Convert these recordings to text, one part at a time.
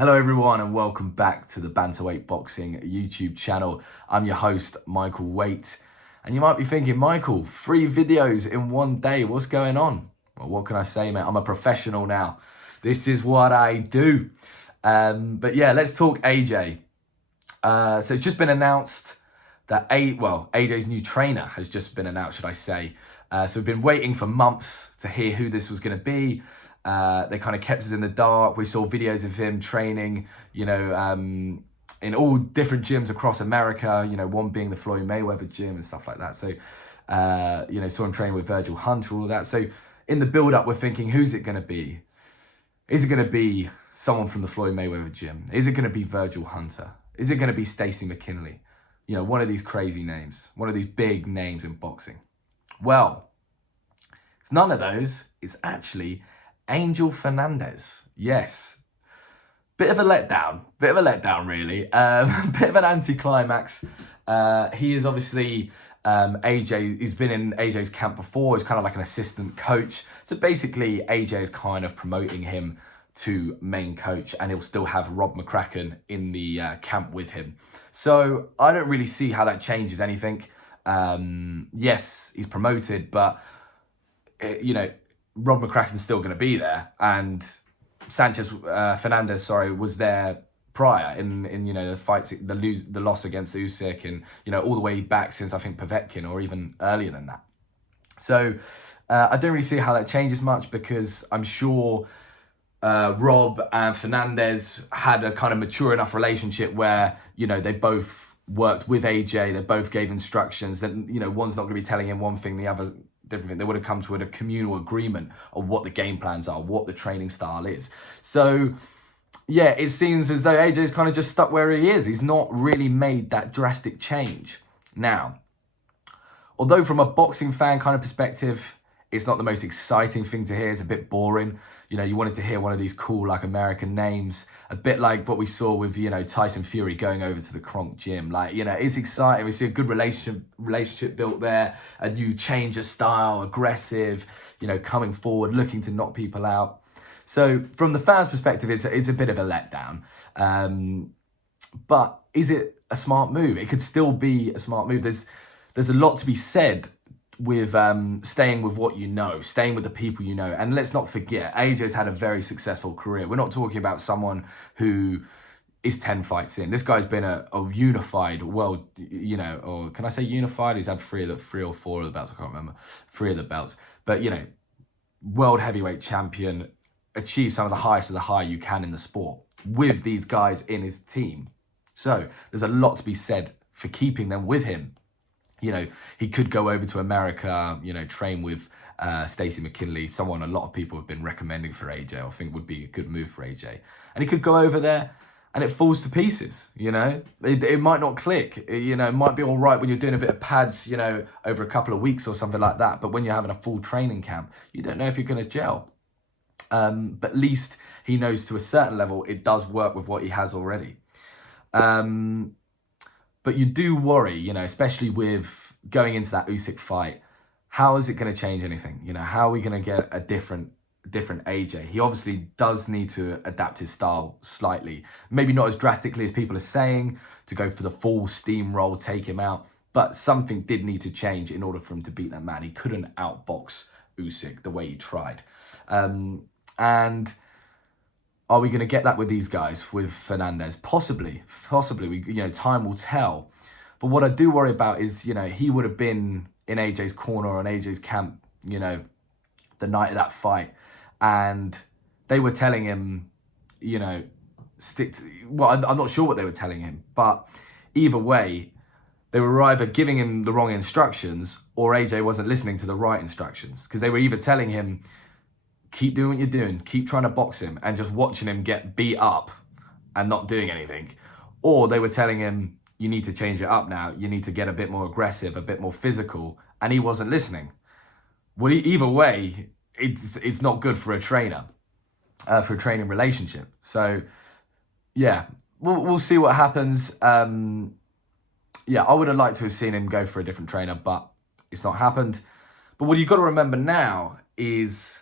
Hello everyone and welcome back to the Bantamweight Boxing YouTube channel. I'm your host, Michael Waite. And you might be thinking, Michael, 3 videos in one day, what's going on? Well, what can I say, mate? I'm a professional now. This is what I do. But yeah, let's talk AJ. So it's just been announced that AJ's new trainer has just been announced, should I say. So we've been waiting for months to hear who this was going to be. They kind of kept us in the dark. We saw videos of him training, in all different gyms across America, one being the Floyd Mayweather gym and stuff like that. So, saw him training with Virgil Hunter, all of that. So in the build-up, we're thinking, who's it going to be? Is it going to be someone from the Floyd Mayweather gym? Is it going to be Virgil Hunter? Is it going to be Stacey McKinley? One of these crazy names, one of these big names in boxing. Well, it's none of those. It's actually Angel Fernandez. Yes. Bit of a letdown really. Bit of an anticlimax. He is obviously, he's been in AJ's camp before. He's kind of like an assistant coach. So basically AJ is kind of promoting him to main coach, and he'll still have Rob McCracken in the camp with him. So I don't really see how that changes anything. Yes, he's promoted, but Rob McCracken's still going to be there, and Fernandez was there prior in the fights, the loss against Usyk, and all the way back since I think Povetkin, or even earlier than that. So I don't really see how that changes much, because I'm sure Rob and Fernandez had a kind of mature enough relationship where they both worked with AJ, they both gave instructions. That one's not going to be telling him one thing, the other different thing. They would have come to a communal agreement of what the game plans are, what the training style is. So yeah, it seems as though AJ's kind of just stuck where he is. He's not really made that drastic change. Now, although from a boxing fan kind of perspective, it's not the most exciting thing to hear. It's a bit boring. You wanted to hear one of these cool, like, American names, a bit like what we saw with, Tyson Fury going over to the Kronk gym. Like, it's exciting. We see a good relationship built there, a new change of style, aggressive, coming forward, looking to knock people out. So from the fans' perspective, it's a bit of a letdown. But is it a smart move? It could still be a smart move. There's a lot to be said with staying with what staying with the people and let's not forget, AJ's had a very successful career. We're not talking about someone who is 10 fights in. This guy's been a unified world, or can I say unified? He's had 3 or 4 of the belts, I can't remember, 3 of the belts, but world heavyweight champion, achieved some of the highest of the high you can in the sport with these guys in his team. So there's a lot to be said for keeping them with him. He could go over to America, train with Stacey McKinley, someone a lot of people have been recommending for AJ, or think would be a good move for AJ. And he could go over there and it falls to pieces, It might not click, it might be all right when you're doing a bit of pads, over a couple of weeks or something like that. But when you're having a full training camp, you don't know if you're going to gel. But at least he knows to a certain level it does work with what he has already. But you do worry, especially with going into that Usyk fight, how is it going to change anything? How are we going to get a different AJ? He obviously does need to adapt his style slightly. Maybe not as drastically as people are saying, to go for the full steamroll, take him out. But something did need to change in order for him to beat that man. He couldn't outbox Usyk the way he tried. And are we going to get that with these guys, with Fernandez? Possibly. We, time will tell. But what I do worry about is, he would have been in AJ's corner or in AJ's camp, the night of that fight, and they were telling him, stick to. Well, I'm not sure what they were telling him, but either way, they were either giving him the wrong instructions or AJ wasn't listening to the right instructions, because they were either telling him, keep doing what you're doing, keep trying to box him, and just watching him get beat up and not doing anything. Or they were telling him, you need to change it up now. You need to get a bit more aggressive, a bit more physical. And he wasn't listening. Well, either way, it's not good for a trainer, for a training relationship. So, yeah, we'll see what happens. Yeah, I would have liked to have seen him go for a different trainer, but it's not happened. But what you've got to remember now is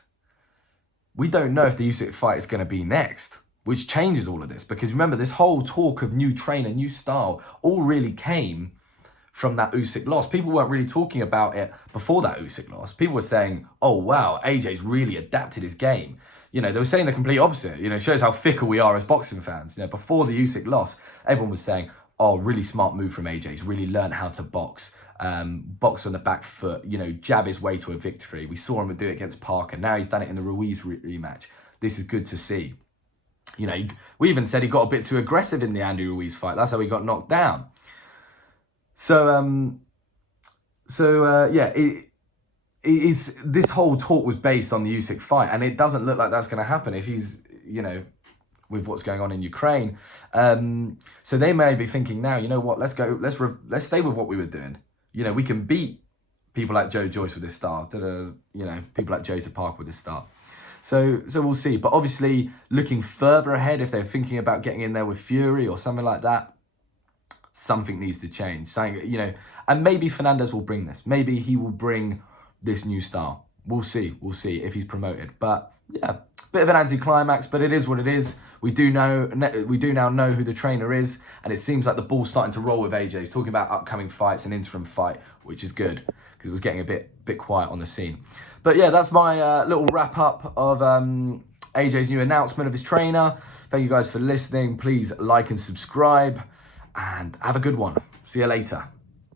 we don't know if the Usyk fight is going to be next. which changes all of this. Because remember, this whole talk of new trainer, new style, all really came from that Usyk loss. People weren't really talking about it before that Usyk loss. People were saying, oh, wow, AJ's really adapted his game. You know, they were saying the complete opposite. You know, it shows how fickle we are as boxing fans. You know, before the Usyk loss, everyone was saying, oh, really smart move from AJ. He's really learned how to box. Box on the back foot, you know, jab his way to a victory. We saw him do it against Parker. Now he's done it in the Ruiz rematch. This is good to see. You know, we even said he got a bit too aggressive in the Andy Ruiz fight. That's how he got knocked down. So, yeah, this whole talk was based on the Usyk fight, and it doesn't look like that's going to happen if he's, you know, with what's going on in Ukraine. So they may be thinking now, you know what, let's stay with what we were doing. You know, we can beat people like Joe Joyce with this style, you know, people like Joseph Parker with this style. So we'll see. But obviously, looking further ahead, if they're thinking about getting in there with Fury or something like that, something needs to change. Saying, you know, and maybe Fernandez will bring this. Maybe he will bring this new style. We'll see. We'll see if he's promoted. But yeah, bit of an anticlimax, but it is what it is. We do now know who the trainer is, and it seems like the ball's starting to roll with AJ. He's talking about upcoming fights, an interim fight, which is good because it was getting a bit quiet on the scene. But yeah, that's my little wrap up of AJ's new announcement of his trainer. Thank you guys for listening. Please like and subscribe, and have a good one. See you later.